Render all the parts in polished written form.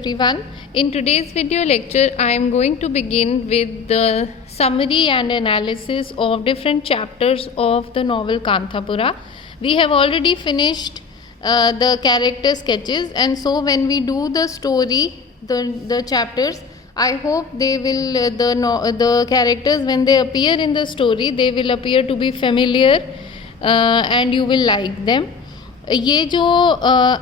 everyone. In today's video lecture, I am going to begin with the summary and analysis of different chapters of the novel Kanthapura. We have already finished the character sketches, and so when we do the story, the chapters, I hope they will the characters, when they appear in the story, they will appear to be familiar and you will like them. ये जो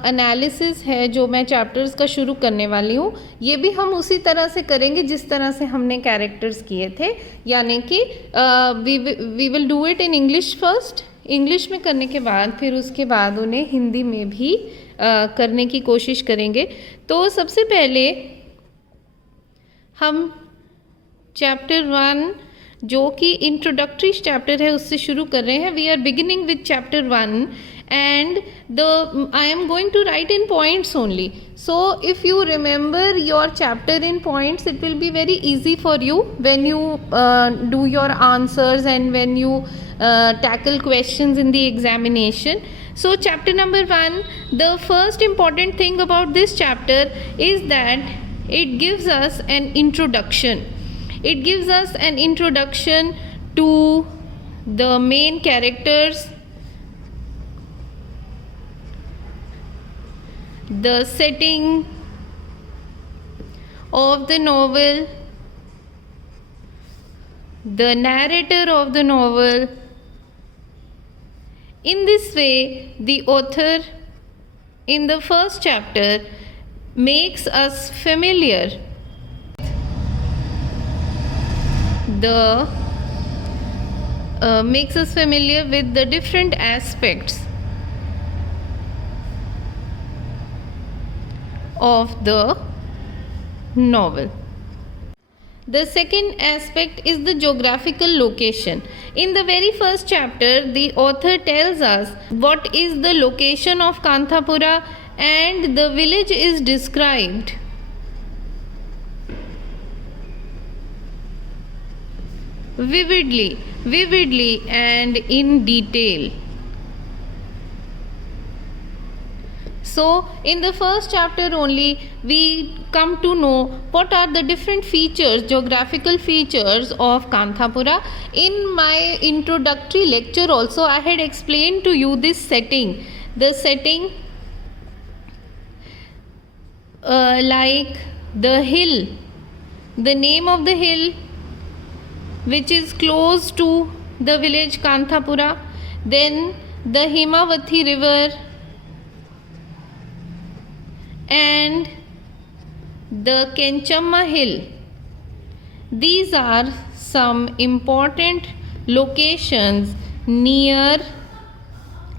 एनालिसिस है जो मैं चैप्टर्स का शुरू करने वाली हूँ, ये भी हम उसी तरह से करेंगे जिस तरह से हमने कैरेक्टर्स किए थे, यानी कि we will do it in English first. English में करने के बाद फिर उसके बाद उन्हें हिंदी में भी करने की कोशिश करेंगे. तो सबसे पहले हम चैप्टर 1 जो कि इंट्रोडक्टरी चैप्टर है उससे शुरू कर रहे हैं. We are beginning with chapter 1 and I am going to write in points only. So if you remember your chapter in points, it will be very easy for you when you do your answers and when you tackle questions in the examination. So chapter number 1, the first important thing about this chapter is that it gives us an introduction. It gives us an introduction to the main characters, the setting of the novel, the narrator of the novel. In this way, the author in the first chapter makes us familiar with the different aspects of the novel. The second aspect is the geographical location. In the very first chapter, the author tells us what is the location of Kanthapura, and the village is described vividly and in detail. So in the first chapter only we come to know what are the different features, geographical features of Kanthapura. In my introductory lecture also I had explained to you this setting. The setting like the hill, the name of the hill which is close to the village Kanthapura, then the Himavathi river and the Kenchamma hill. These are some important locations near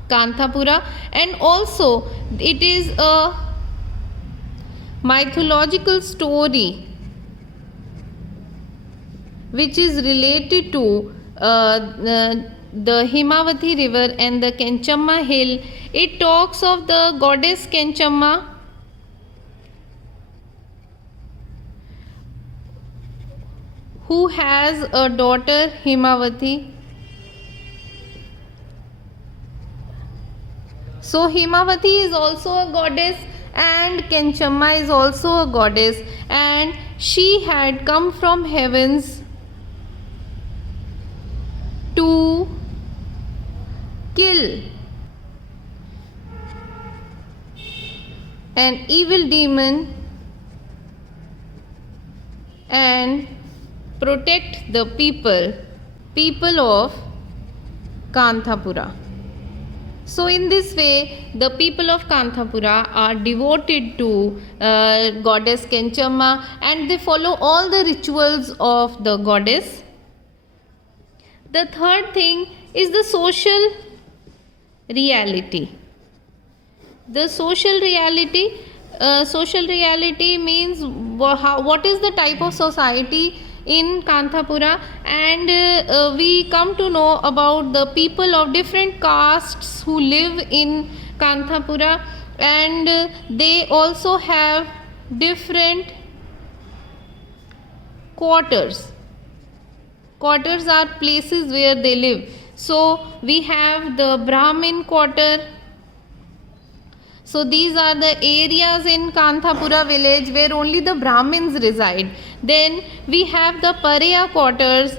Kanthapura, and also it is a mythological story which is related to the Himavathi river and the Kenchamma hill. It talks of the goddess Kenchamma, who has a daughter Himavathi. So Himavathi is also a goddess and Kenchamma is also a goddess, and she had come from heavens to kill an evil demon and protect the people of Kanthapura. So in this way the people of Kanthapura are devoted to goddess Kenchamma, and they follow all the rituals of the goddess. The third thing is the social reality. The social reality means what is the type of society in Kanthapura, and we come to know about the people of different castes who live in Kanthapura, and they also have different quarters. Quarters are places where they live. So we have the Brahmin quarter, So these are the areas in Kanthapura village where only the Brahmins reside. Then we have the Parya quarters.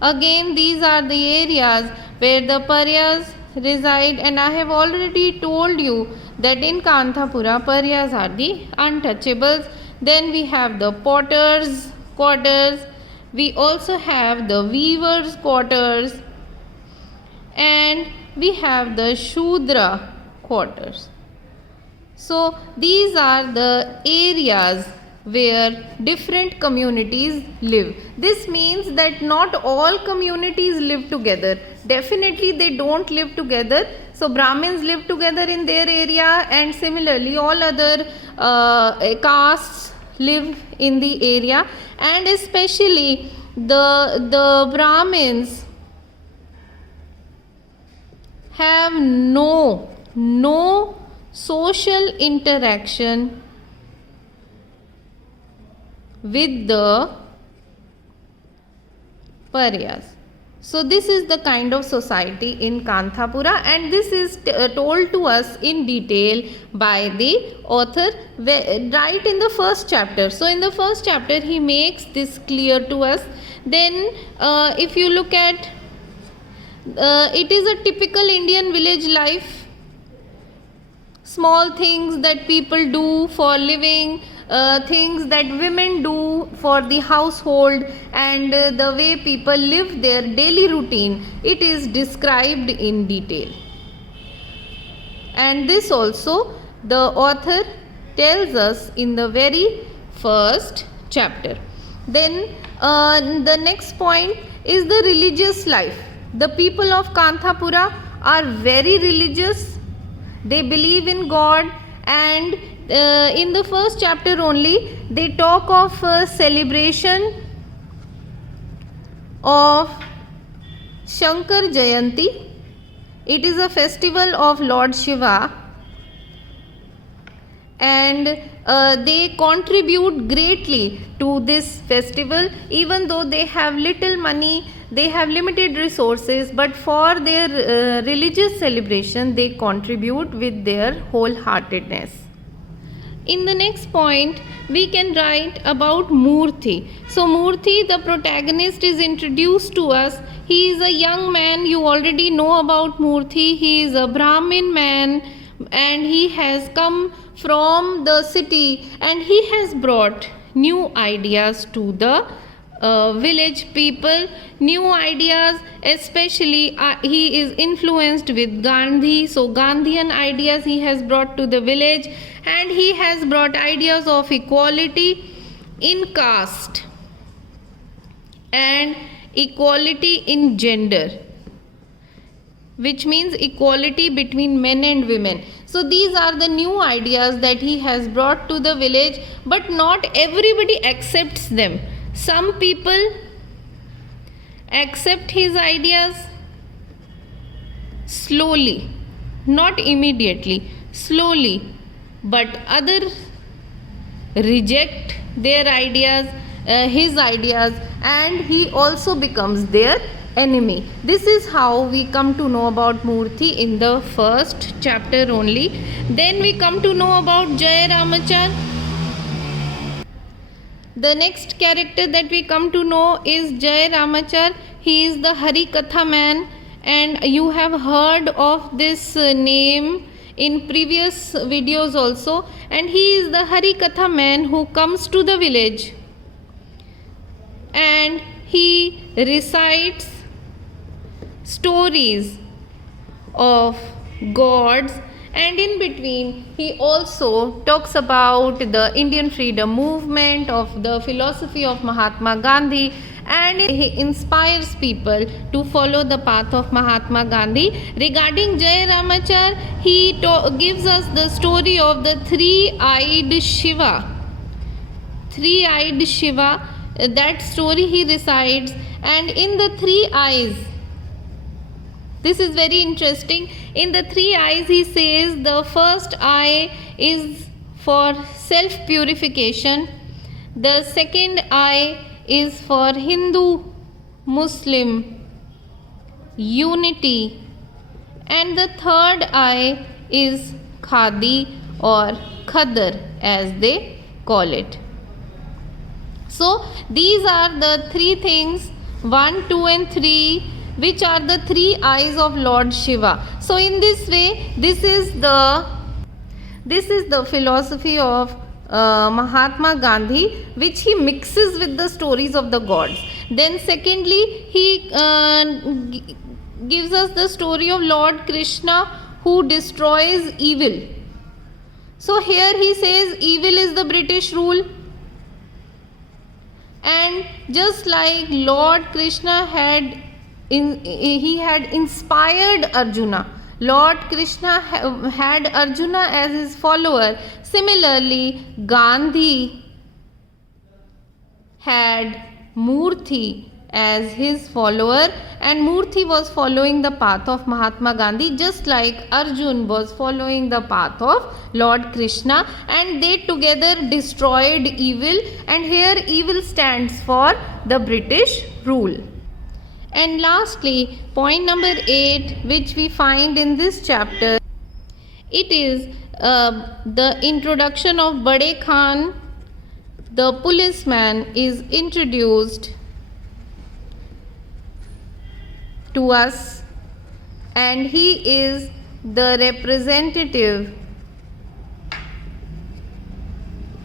Again, these are the areas where the Paryas reside, and I have already told you that in Kanthapura, Paryas are the untouchables. Then we have the potters' quarters. We also have the weavers' quarters, and we have the Shudra quarters. So these are the areas where different communities live. This means that not all communities live together. Definitely they don't live together. So Brahmins live together in their area, and similarly all other castes live in the area, and especially the Brahmins have no social interaction with the Paryas. So this is the kind of society in Kanthapura, and this is told to us in detail by the author right in the first chapter. So in the first chapter he makes this clear to us. Then if you look at it is a typical Indian village life. Small things that people do for living, things that women do for the household, and the way people live their daily routine, it is described in detail. And this also the author tells us in the very first chapter. Then the next point is the religious life. The people of Kanthapura are very religious. They believe in God, and in the first chapter only they talk of celebration of Shankar Jayanti. It is a festival of Lord Shiva, and they contribute greatly to this festival. Even though they have little money, they have limited resources, but for their religious celebration they contribute with their wholeheartedness. In the next point we can write about Murthy. So Murthy, the protagonist, is introduced to us. He is a young man. You already know about Murthy. He is a Brahmin man, and he has come from the city, and he has brought new ideas to the village people, new ideas. Especially he is influenced with Gandhi, so Gandhian ideas he has brought to the village, and he has brought ideas of equality in caste and equality in gender, which means equality between men and women. So these are the new ideas that he has brought to the village, but not everybody accepts them. Some people accept his ideas slowly, not immediately, slowly, but others reject their ideas, his ideas, and he also becomes their enemy. This is how we come to know about Murthy in the first chapter only. Then we come to know about Jai Ramachar. The next character that we come to know is Jai Ramachar. He is the Hari Katha man, and you have heard of this name in previous videos also. And he is the Hari Katha man who comes to the village and he recites stories of gods, and in between he also talks about the Indian freedom movement, of the philosophy of Mahatma Gandhi, and he inspires people to follow the path of Mahatma Gandhi. Regarding Jai Ramachar, he gives us the story of the three-eyed Shiva. Three-eyed Shiva, that story he recites, and in the three eyes, this is very interesting. In the three eyes, he says the first eye is for self-purification, the second eye is for Hindu-Muslim unity, and the third eye is khadi or khadar as they call it. So these are the three things, 1, 2 and 3, which are the three eyes of Lord Shiva. So in this way, this is the philosophy of Mahatma Gandhi, which he mixes with the stories of the gods. Then secondly, he gives us the story of Lord Krishna who destroys evil. So here he says evil is the British rule, and just like Lord Krishna had inspired Arjuna, Lord Krishna had Arjuna as his follower. Similarly, Gandhi had Murthy as his follower, and Murthy was following the path of Mahatma Gandhi, just like Arjun was following the path of Lord Krishna, and they together destroyed evil, and here evil stands for the British rule. And lastly, point number 8, which we find in this chapter, it is the introduction of Bade Khan. The policeman is introduced to us, and he is the representative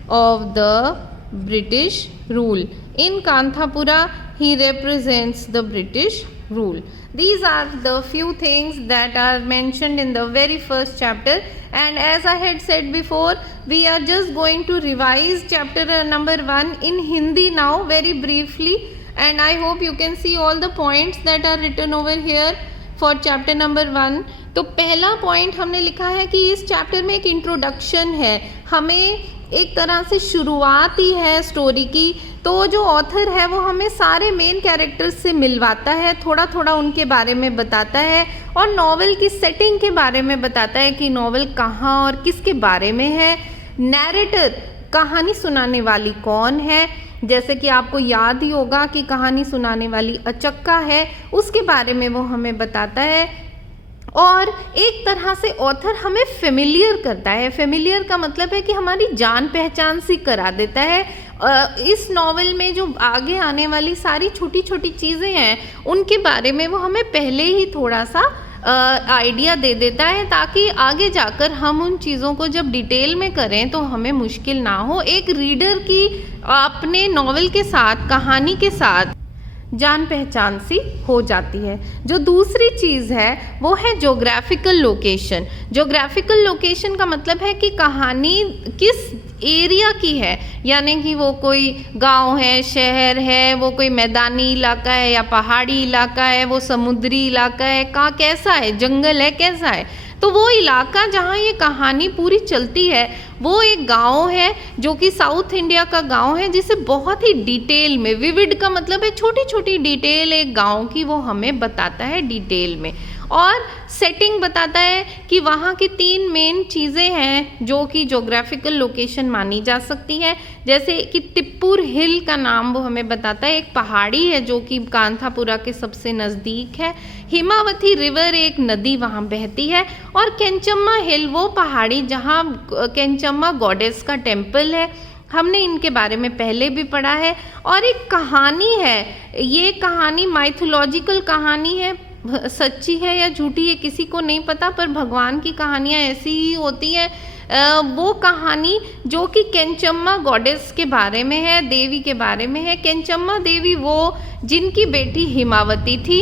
of the British rule. In Kanthapura, he represents the British rule. These are the few things that are mentioned in the very first chapter, and as I had said before, we are just going to revise chapter number 1 in Hindi now very briefly, and I hope you can see all the points that are written over here for chapter number 1. तो पहला पॉइंट हमने लिखा है कि इस चैप्टर में एक इंट्रोडक्शन है, हमें एक तरह से शुरुआत ही है स्टोरी की. तो जो ऑथर है वो हमें सारे मेन कैरेक्टर्स से मिलवाता है, थोड़ा थोड़ा उनके बारे में बताता है, और नॉवेल की सेटिंग के बारे में बताता है कि नॉवेल कहाँ और किसके बारे में है. नैरेटर, कहानी सुनाने वाली कौन है, जैसे कि आपको याद ही होगा कि कहानी सुनाने वाली अचक्का है, उसके बारे में वो हमें बताता है. और एक तरह से ऑथर हमें फेमिलियर करता है. फेमिलियर का मतलब है कि हमारी जान पहचान सी करा देता है. इस नॉवेल में जो आगे आने वाली सारी छोटी छोटी चीज़ें हैं उनके बारे में वो हमें पहले ही थोड़ा सा आइडिया दे देता है, ताकि आगे जाकर हम उन चीज़ों को जब डिटेल में करें तो हमें मुश्किल ना हो. एक रीडर की अपने नॉवेल के साथ, कहानी के साथ जान पहचान सी हो जाती है. जो दूसरी चीज़ है वो है जोग्राफिकल लोकेशन. जोग्राफिकल लोकेशन का मतलब है कि कहानी किस एरिया की है, यानी कि वो कोई गांव है, शहर है, वो कोई मैदानी इलाका है या पहाड़ी इलाका है, वो समुद्री इलाका है, कहाँ कैसा है, जंगल है, कैसा है. तो वो इलाका जहाँ ये कहानी पूरी चलती है वो एक गांव है जो कि साउथ इंडिया का गांव है, जिसे बहुत ही डिटेल में, विविड का मतलब है छोटी छोटी डिटेल एक गांव की, वो हमें बताता है डिटेल में. और सेटिंग बताता है कि वहाँ की 3 मेन चीज़ें हैं जो कि जोग्राफिकल लोकेशन मानी जा सकती है. जैसे कि टिप्पुर हिल का नाम वो हमें बताता है, एक पहाड़ी है जो कि कांथापुरा के सबसे नज़दीक है. हिमावती रिवर, एक नदी वहाँ बहती है. और केंचम्मा हिल, वो पहाड़ी जहाँ केंचम्मा गॉडेस का टेम्पल है, हमने इनके बारे में पहले भी पढ़ा है. और एक कहानी है, ये कहानी माइथोलॉजिकल कहानी है, सच्ची है या झूठी है किसी को नहीं पता, पर भगवान की कहानियाँ ऐसी ही होती हैं. वो कहानी जो कि केंचम्मा गॉडेस के बारे में है, देवी के बारे में है. केंचम्मा देवी वो जिनकी बेटी हिमावती थी,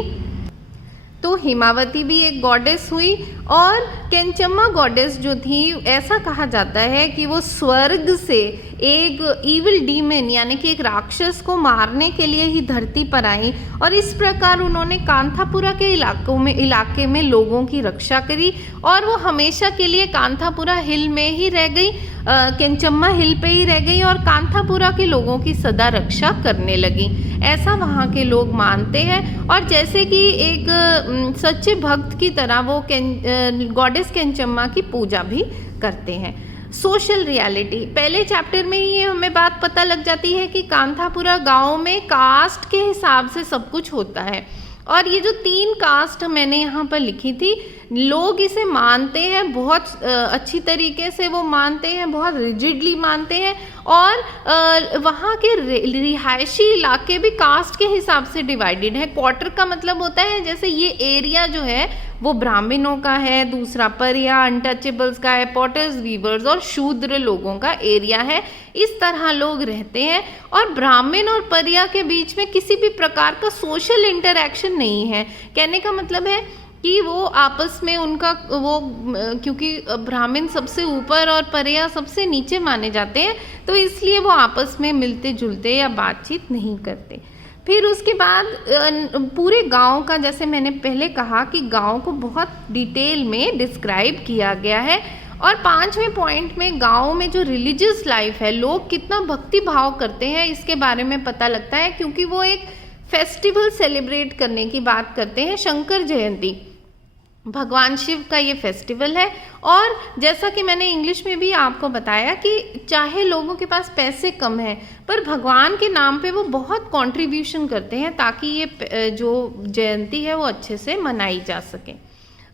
तो हिमावती भी एक गॉडेस हुई. और केंचम्मा गॉडेस जो थी, ऐसा कहा जाता है कि वो स्वर्ग से एक ईविल डीमन यानी कि एक राक्षस को मारने के लिए ही धरती पर आई, और इस प्रकार उन्होंने कांथापुरा के इलाके में लोगों की रक्षा करी, और वो हमेशा के लिए कांथापुरा हिल में ही रह गई, केंचम्मा हिल पे ही रह गई, और कांथापुरा के लोगों की सदा रक्षा करने लगी, ऐसा वहाँ के लोग मानते हैं. और जैसे कि एक सच्चे भक्त की तरह वो गॉडेस केंचम्मा की पूजा भी करते हैं. सोशल रियलिटी, पहले चैप्टर में ही हमें बात पता लग जाती है कि कांथापुरा गांव में कास्ट के हिसाब से सब कुछ होता है. और ये जो 3 कास्ट मैंने यहाँ पर लिखी थी, लोग इसे मानते हैं, बहुत अच्छी तरीके से वो मानते हैं, बहुत रिजिडली मानते हैं। और वहाँ के रिहायशी इलाके भी कास्ट के हिसाब से डिवाइडेड है। क्वार्टर का मतलब होता है जैसे ये एरिया जो है वो ब्राह्मणों का है, दूसरा परिया अनटचेबल्स का है, पॉटर्स वीवर्स और शूद्र लोगों का एरिया है। इस तरह लोग रहते हैं और ब्राह्मण और परिया के बीच में किसी भी प्रकार का सोशल इंटरैक्शन नहीं है। कहने का मतलब है कि वो आपस में उनका वो, क्योंकि ब्राह्मण सबसे ऊपर और परिया सबसे नीचे माने जाते हैं, तो इसलिए वो आपस में मिलते जुलते या बातचीत नहीं करते। फिर उसके बाद पूरे गांव का, जैसे मैंने पहले कहा कि गांव को बहुत डिटेल में डिस्क्राइब किया गया है। और 5वें पॉइंट में गांव में जो रिलीजियस लाइफ है, लोग कितना भक्ति भाव करते हैं, इसके बारे में पता लगता है, क्योंकि वो एक फेस्टिवल सेलिब्रेट करने की बात करते हैं, शंकर जयंती, भगवान शिव का ये फेस्टिवल है। और जैसा कि मैंने इंग्लिश में भी आपको बताया कि चाहे लोगों के पास पैसे कम हैं, पर भगवान के नाम पे वो बहुत कंट्रीब्यूशन करते हैं ताकि ये जो जयंती है वो अच्छे से मनाई जा सके।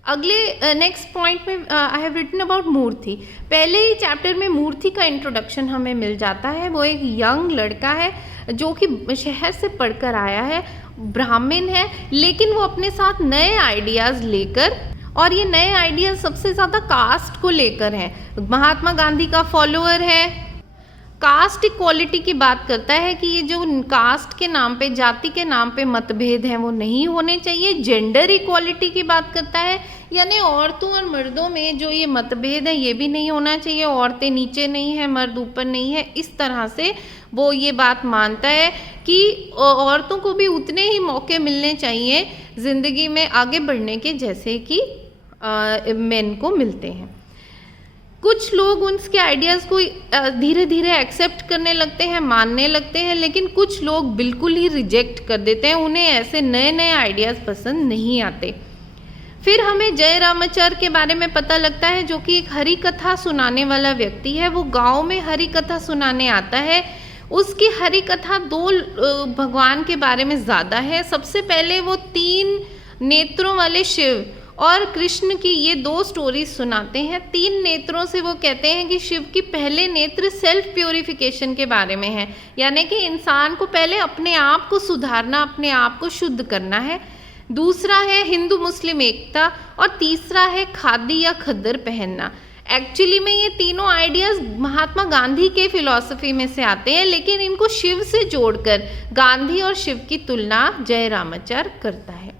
अगले नेक्स्ट पॉइंट में आई हैव रिटन अबाउट मूर्ति। पहले ही चैप्टर में मूर्ति का इंट्रोडक्शन हमें मिल जाता है। वो एक यंग लड़का है जो कि शहर से पढ़कर आया है, ब्राह्मण है, लेकिन वो अपने साथ नए आइडियाज़ लेकर, और ये नए आइडियाज़ सबसे ज़्यादा कास्ट को लेकर हैं। महात्मा गांधी का फॉलोअर है, कास्ट इक्वालिटी की बात करता है कि ये जो कास्ट के नाम पे, जाति के नाम पे मतभेद हैं वो नहीं होने चाहिए। जेंडर इक्वालिटी की बात करता है, यानी औरतों और मर्दों में जो ये मतभेद है ये भी नहीं होना चाहिए, औरतें नीचे नहीं है, मर्द ऊपर नहीं है। इस तरह से वो ये बात मानता है कि औरतों को भी उतने ही मौके मिलने चाहिए ज़िंदगी में आगे बढ़ने के जैसे कि मेन को मिलते हैं। कुछ लोग उनके आइडियाज़ को धीरे धीरे एक्सेप्ट करने लगते हैं, मानने लगते हैं, लेकिन कुछ लोग बिल्कुल ही रिजेक्ट कर देते हैं, उन्हें ऐसे नए नए आइडियाज़ पसंद नहीं आते। फिर हमें जय रामाचार्य के बारे में पता लगता है, जो कि एक हरि कथा सुनाने वाला व्यक्ति है। वो गांव में हरि कथा सुनाने आता है। उसकी हरि कथा 2 भगवान के बारे में ज़्यादा है। सबसे पहले वो 3 नेत्रों वाले शिव और कृष्ण की ये 2 स्टोरीज सुनाते हैं। 3 नेत्रों से वो कहते हैं कि शिव की पहले नेत्र सेल्फ प्योरिफिकेशन के बारे में है, यानी कि इंसान को पहले अपने आप को सुधारना, अपने आप को शुद्ध करना है। दूसरा है हिंदू मुस्लिम एकता, और तीसरा है खादी या खद्दर पहनना। एक्चुअली में ये तीनों आइडियाज़ महात्मा गांधी के फिलॉसफी में से आते हैं, लेकिन इनको शिव से जोड़कर गांधी और शिव की तुलना जय रामाचार्य करता है।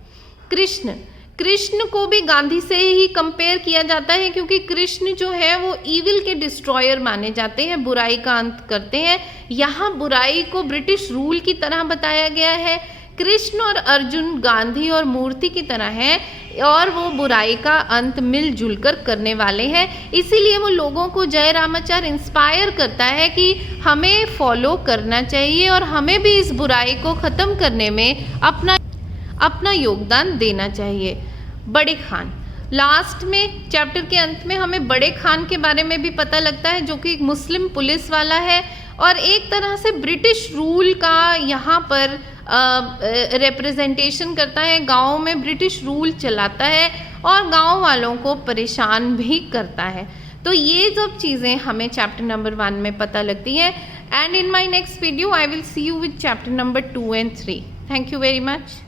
कृष्ण को भी गांधी से ही कंपेयर किया जाता है, क्योंकि कृष्ण जो है वो ईविल के डिस्ट्रॉयर माने जाते हैं, बुराई का अंत करते हैं। यहाँ बुराई को ब्रिटिश रूल की तरह बताया गया है। कृष्ण और अर्जुन गांधी और मूर्ति की तरह हैं और वो बुराई का अंत मिलजुल कर करने वाले हैं। इसीलिए वो लोगों को जय रामाचार्य इंस्पायर करता है कि हमें फॉलो करना चाहिए और हमें भी इस बुराई को ख़त्म करने में अपना योगदान देना चाहिए। बड़े खान, लास्ट में चैप्टर के अंत में हमें बड़े खान के बारे में भी पता लगता है, जो कि एक मुस्लिम पुलिस वाला है और एक तरह से ब्रिटिश रूल का यहाँ पर रिप्रेजेंटेशन करता है। गाँव में ब्रिटिश रूल चलाता है और गाँव वालों को परेशान भी करता है। तो ये सब चीज़ें हमें चैप्टर नंबर 1 में पता लगती है। And in my next video I will see you with chapter number 2 and 3. Thank you very much.